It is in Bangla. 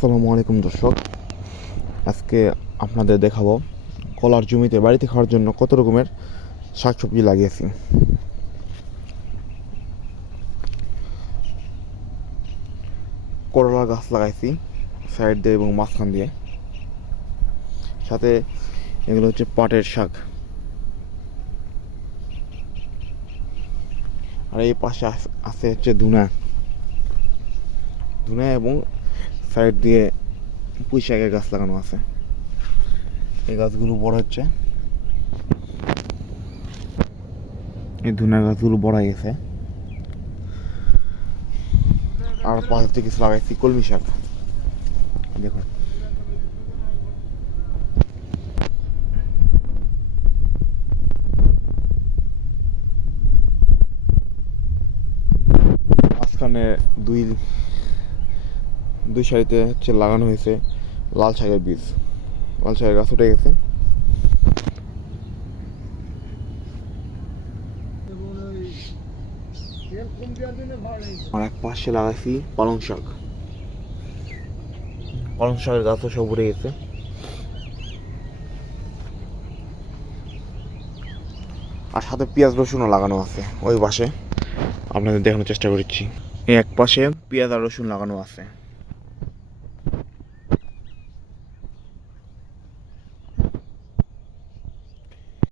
আসসালামু আলাইকুম দর্শক। আজকে আপনাদের দেখাবো কলার জমিতে বাড়িতে খাওয়ার জন্য কত রকমের শাকসবজি লাগিয়েছি। করলা গাছ লাগাইছি সাইড দিয়ে এবং মাঝখান দিয়ে। সাথে এগুলো হচ্ছে পাটের শাক। আর এই পাশে আছে হচ্ছে ধুনা। ধুনা এবং সাইড দিয়ে পুঁই শাকের গাছ লাগানো আছে। এই গাছগুলো বড় হচ্ছে। এই ধুনা গাছগুলো বড় গেছে। আর পাশ থেকে কিছু লাগাইছি কলমি শাক। দেখুন। মাঝখানে দুই দুই সারিতে হচ্ছে লাগানো হয়েছে লাল শাকের বীজ। লাল শাকের গাছ উঠে গেছে। আর এক পাশে লাগাইছি পালং শাক। পালং শাকের গাছও সব উঠে গেছে। আর সাথে পেঁয়াজ রসুনও লাগানো আছে ওই পাশে। আপনাদের দেখানোর চেষ্টা করছি। এক পাশে পেঁয়াজ আর রসুন লাগানো আছে।